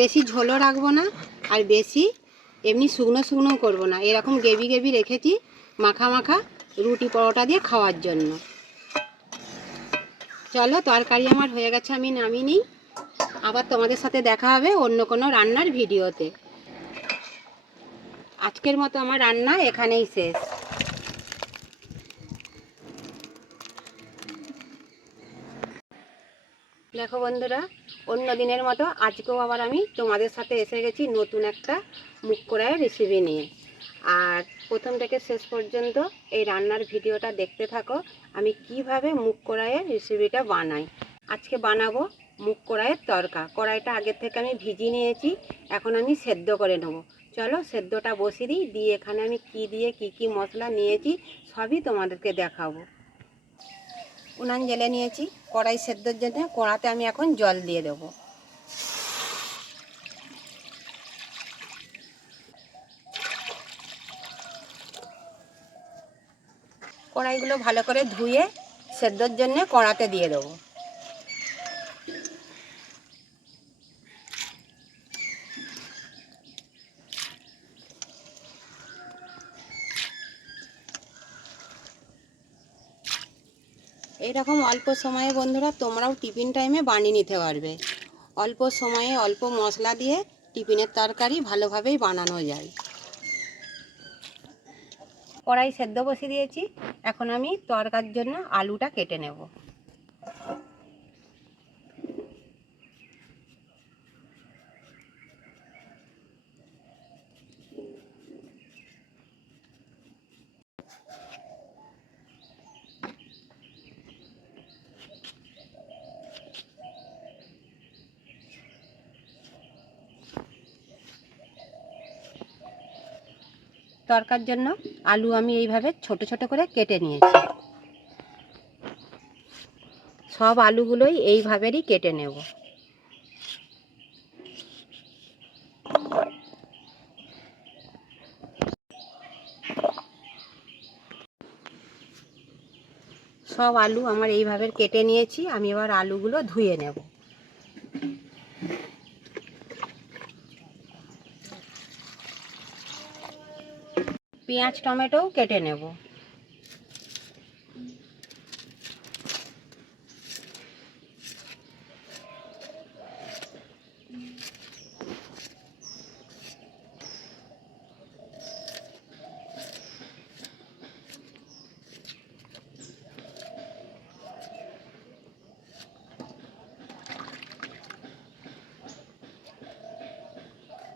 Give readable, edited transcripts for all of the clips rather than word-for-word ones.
বেশি ঝোলও রাখবো না আর বেশি এমনি শুকনো শুকনোও করবো না, এরকম গ্রেভি গ্রেভি রেখেছি মাখা মাখা রুটি পরোটা দিয়ে খাওয়ার জন্য। চলো, তরকারি আমার হয়ে গেছে, আমি নামিয়ে নিই। আবার তোমাদের সাথে দেখা হবে অন্য কোনো রান্নার ভিডিওতে। আজকের মতো আমার রান্না এখানেই শেষ। দেখো বন্ধুরা, অন্য দিনের মতো আজকেও আবার আমি তোমাদের সাথে এসে গেছি নতুন একটা মুগ কড়াইয়ের রেসিপি নিয়ে। আর প্রথম থেকে শেষ পর্যন্ত এই রান্নার ভিডিওটা দেখতে থাকো, আমি কিভাবে মুগ কড়াইয়ের রেসিপিটা বানাই। আজকে বানাবো মুগ কড়াইয়ের তরকা। কড়াইটা আগের থেকে আমি ভিজিয়ে নিয়েছি, এখন আমি সেদ্ধ করে নেবো। চলো সেদ্ধটা বসিয়ে দিই, দিয়ে এখানে আমি কি দিয়ে কি মশলা নিয়েছি সবই তোমাদেরকে দেখাবো। উনান জ্বেলে নিয়েছি কড়াই সেদ্ধর জন্য, কড়াতে আমি এখন জল দিয়ে দেবো। কড়াইগুলো ভালো করে ধুয়ে সেদ্ধর জন্য কড়াতে দিয়ে দেবো। এইরকম অল্প সময়ে বন্ধুরা তোমরাও টিফিন টাইমে বানিয়ে নিতে পারবে। অল্প সময়ে অল্প মশলা দিয়ে টিফিনের তরকারি ভালোভাবেই বানানো যায়। কড়াই সেদ্ধ বসিয়ে দিয়েছি, এখন আমি তরকার জন্য আলুটা কেটে নেব। তরকার জন্য আলু আমি এইভাবে ছোট ছোট করে কেটে নিয়েছি। সব আলুগুলোই এইভাবেই কেটে নেব। সব আলু আমার এইভাবে কেটে নিয়েছি, আমি এবার আলুগুলো ধুয়ে নেব। পেঁয়াজ টমেটোও কেটে নেব।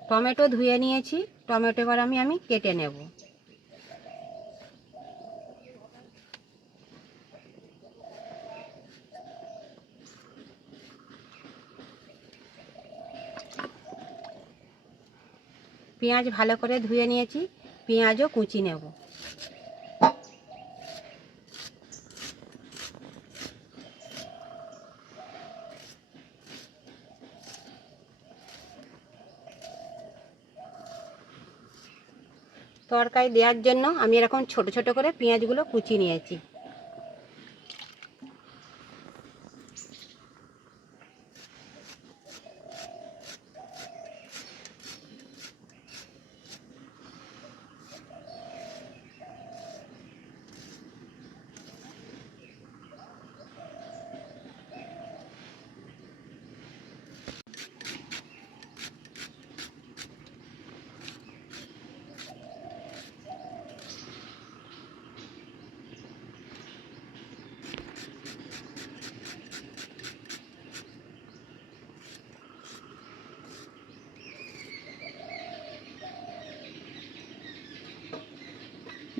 টমেটো ধুয়ে নিয়েছি, টমেটো এবার আমি কেটে নেব। পেঁয়াজ ভালো করে ধুয়ে নিয়েছি, পেঁয়াজও কুচি নেব। তরকারি দেওয়ার জন্য আমি এরকম ছোট ছোট করে পেঁয়াজগুলো কুচি নিয়েছি।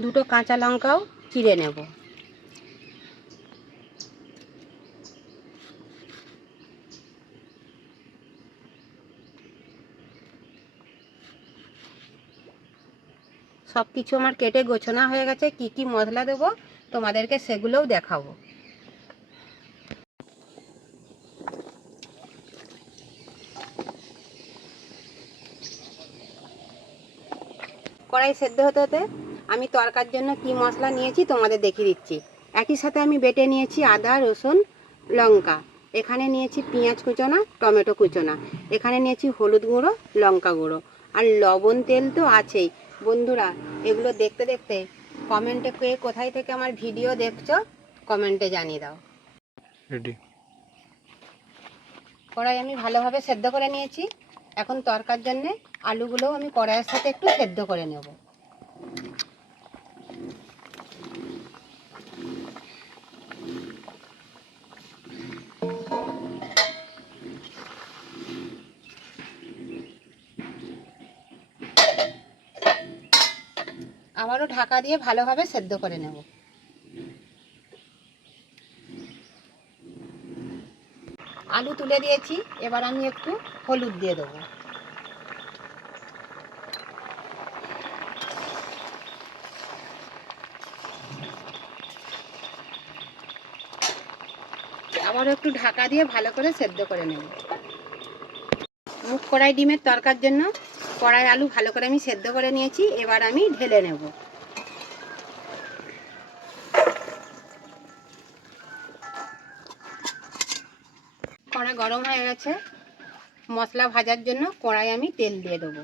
দুটো কাঁচা লঙ্কাও চিড়ে নেব। সব কিছু আমার কেটে গোছানো হয়ে গেছে, কি মশলা দেবো তোমাদেরকে সেগুলোও দেখাবো। কড়াই সেদ্ধ হতে হতে আমি তরকার জন্য কি মশলা নিয়েছি তোমাদের দেখিয়ে দিচ্ছি। একই সাথে আমি বেটে নিয়েছি আদা রসুন লঙ্কা, এখানে নিয়েছি পেঁয়াজ কুচোনা, টমেটো কুচোনা, এখানে নিয়েছি হলুদ গুঁড়ো, লঙ্কা গুঁড়ো, আর লবণ, তেল তো আছেই। বন্ধুরা, এগুলো দেখতে দেখতে কমেন্টে কে কোথায় থেকে আমার ভিডিও দেখছো কমেন্টে জানিয়ে দাও। রেডি। কড়াই আমি ভালোভাবে সেদ্ধ করে নিয়েছি। এখন তরকার জন্য আলুগুলো আমি কড়াইয়ের সাথে একটু সেদ্ধ করে নেব। আবারও ঢাকা দিয়ে ভালোভাবে সেদ্ধ করে নেব। আলু তুলে দিয়েছি, এবার আমি একটু হলুদ দিয়ে দেবো। আবারও একটু ঢাকা দিয়ে ভালো করে সেদ্ধ করে নেব। মুগ কড়াই ডিমের তরকার জন্য কড়াই আলু ভালো করে আমি সেদ্ধ করে নিয়েছি, এবার আমি ঢেলে নেব। কড়াই গরম হয়ে গেছে, মশলা ভাজার জন্য কড়াই আমি তেল দিয়ে দেবো।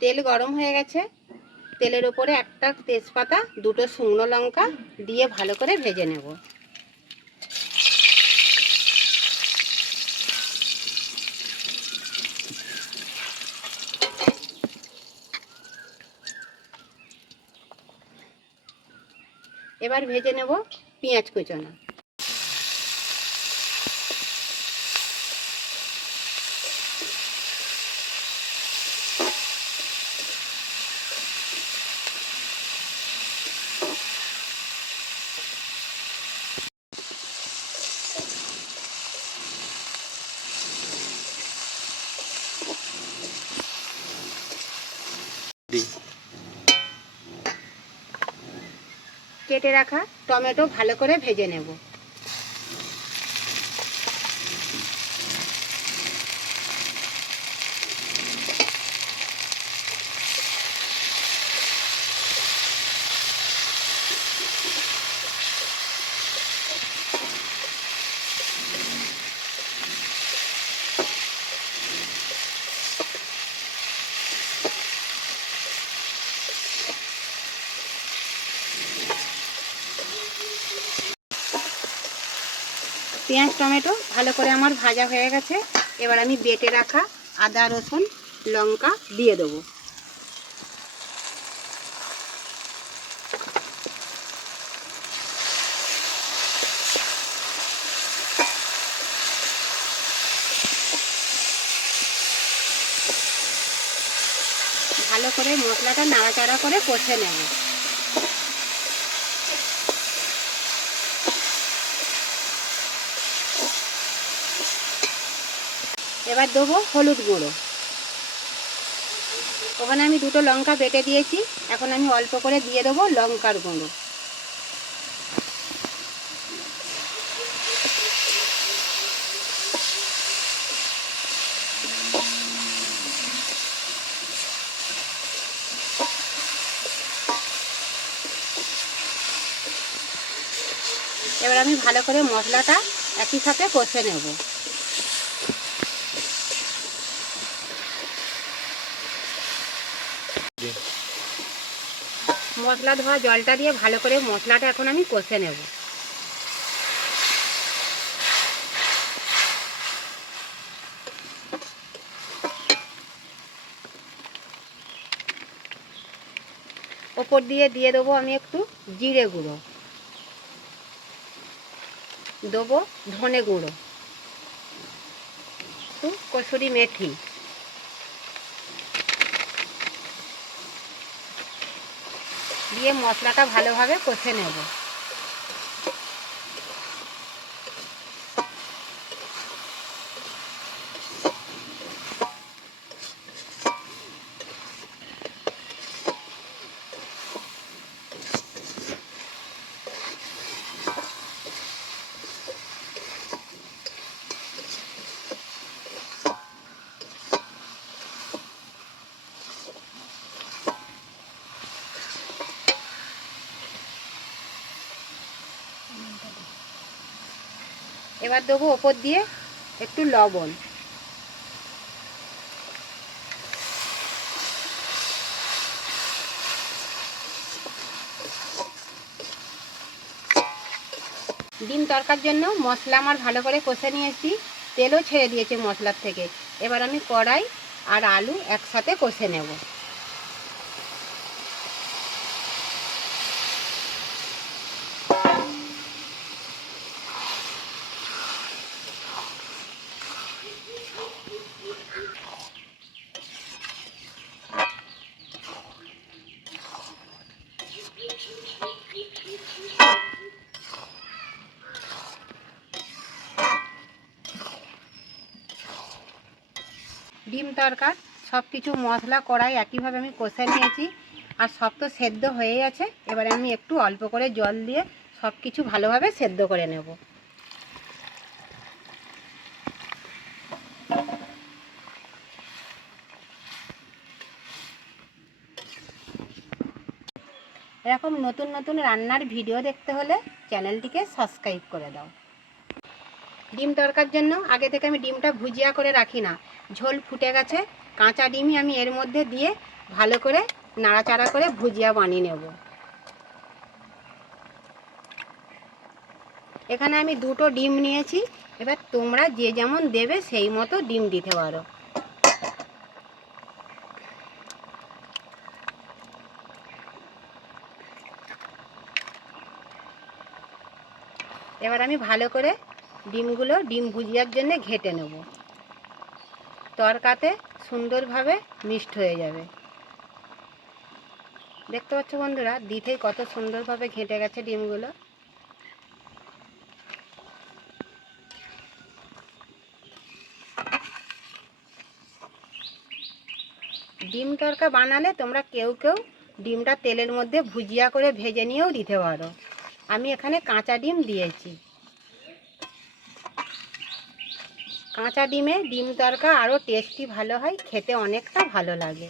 তেল গরম হয়ে গেছে, তেলের উপরে একটা তেজপাতা, দুটো শুকনো লঙ্কা দিয়ে ভালো করে ভেজে নেব। এবার ভেজে নেব পেঁয়াজ কুচোনা। কেটে রাখা টমেটো ভালো করে ভেজে নেব। পেঁয়াজ টমেটো ভালো করে আমার ভাজা হয়ে গেছে, এবার আমি বেটে রাখা আদা রসুন লঙ্কা দিয়ে দেবো। ভালো করে মশলাটা নাড়াচাড়া করে কষে নেব। এবার দেবো হলুদ গুঁড়ো। ওখানে আমি দুটো লঙ্কা বেটে দিয়েছি, এখন আমি অল্প করে দিয়ে দেবো লঙ্কার গুঁড়ো। এবার আমি ভালো করে মশলাটা একই সাথে কষে নেব। মশলা ধোয়া জলটা দিয়ে ভালো করে মশলাটা এখন আমি কষে নেব। ওপর দিয়ে দেবো আমি একটু জিরে গুঁড়ো, দেবো ধনে গুঁড়ো, একটু কসুরি মেথি, দিয়ে মশলাটা ভালোভাবে কষে নেব। এবার দেবো ওপর দিয়ে একটু লবণ। ডিম তরকার জন্য মশলা আমার ভালো করে কষে নিয়েছি, তেলও ছেড়ে দিয়েছে মশলার থেকে। এবার আমি কড়াই আর আলু একসাথে কষে নেব। ডিম তরকার সব কিছু মশলা কড়াই একইভাবে আমি কষে নিয়েছি, আর সব তো সেদ্ধ হয়ে আছে। এবারে আমি একটু অল্প করে জল দিয়ে সব কিছু ভালোভাবে সেদ্ধ করে নেব। এরকম নতুন নতুন রান্নার ভিডিও দেখতে হলে চ্যানেলটিকে সাবস্ক্রাইব করে দাও। ডিম তরকার জন্য আগে থেকে আমি ডিমটা ভুজিয়া করে রাখি না, ঝোল ফুটে গেছে, কাঁচা ডিমই আমি এর মধ্যে দিয়ে ভালো করে নাড়াচাড়া করে ভুজিয়া বানিয়ে নেব। এখানে আমি 2টো ডিম নিয়েছি। এবার তোমরা যে যেমন দেবে সেই মতো ডিম দিতে পারো। এবার আমি ভালো করে ডিমগুলো ডিম ভুজিয়ার জন্য ঘেঁটে নেব, তরকাতে সুন্দরভাবে মিক্সড হয়ে যাবে। দেখতে পাচ্ছ বন্ধুরা, দিতেই কত সুন্দরভাবে ঘেঁটে গেছে ডিমগুলো। ডিম তরকা বানালে তোমরা কেউ কেউ ডিমটা তেলের মধ্যে ভুজিয়া করে ভেজে নিয়েও দিতে পারো। আমি এখানে কাঁচা ডিম দিয়েছি। কাঁচা ডিমে ডিম তরকা আরও টেস্টি ভালো হয়, খেতে অনেকটা ভালো লাগে।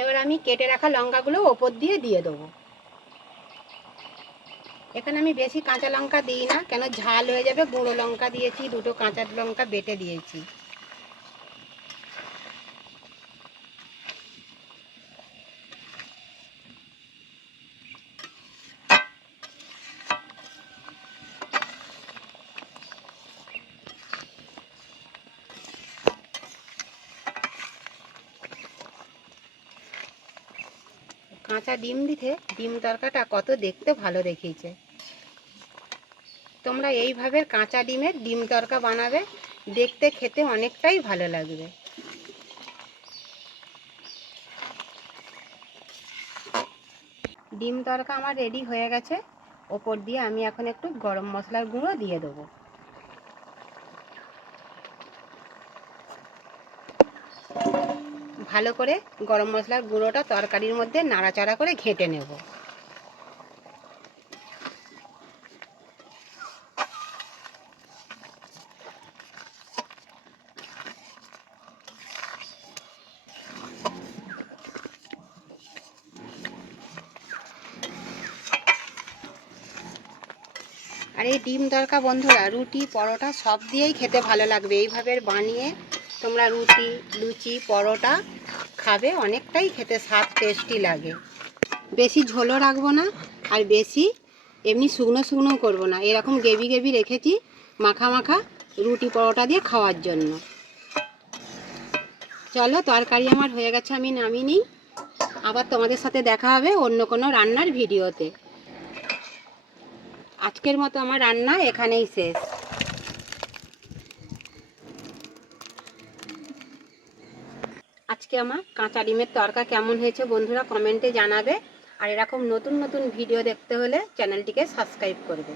এবার আমি কেটে রাখা লঙ্কাগুলো ওপর দিয়ে দেবো। এখানে আমি বেশি কাঁচা লঙ্কা দিই না, কেন ঝাল হয়ে যাবে। গুঁড়ো লঙ্কা দিয়েছি, 2টো কাঁচা লঙ্কা বেটে দিয়েছি। কাঁচা ডিম দিতে ডিম তরকাটা কত দেখতে ভালো দেখিয়েছে। তোমরা এইভাবে কাঁচা ডিমের ডিম তরকা বানাবে, দেখতে খেতে অনেকটাই ভালো লাগবে। ডিম তরকা আমার রেডি হয়ে গেছে। ওপর দিয়ে আমি এখন একটু গরম মশলার গুঁড়ো দিয়ে দেবো। ভালো করে গরম মশলার গুঁড়োটা তরকারির মধ্যে নাড়াচাড়া করে ঘেঁটে নেব। আর এই ডিম তরকা বন্ধুরা রুটি পরোটা সব দিয়েই খেতে ভালো লাগবে। এইভাবে বানিয়ে তোমরা রুটি লুচি পরোটা খাবে, অনেকটাই খেতে স্বাদ টেস্টি লাগে। বেশি ঝোলও রাখবো না, আর বেশি এমনি শুকনো শুকনোও করবো না। এরকম গ্রেভি গ্রেভি রেখেছি মাখা মাখা রুটি পরোটা দিয়ে খাওয়ার জন্য। চলো, তরকারি আমার হয়ে গেছে, আমি নামিয়ে নিই। আবার তোমাদের সাথে দেখা হবে অন্য কোনো রান্নার ভিডিওতে। আজকের মতো আমার রান্না এখানেই শেষ। আজকে আমার কাঁচা ডিমের তরকা কেমন হয়েছে বন্ধুরা কমেন্টে জানাবে। আর এরকম নতুন নতুন ভিডিও দেখতে হলে চ্যানেলটিকে সাবস্ক্রাইব করবে।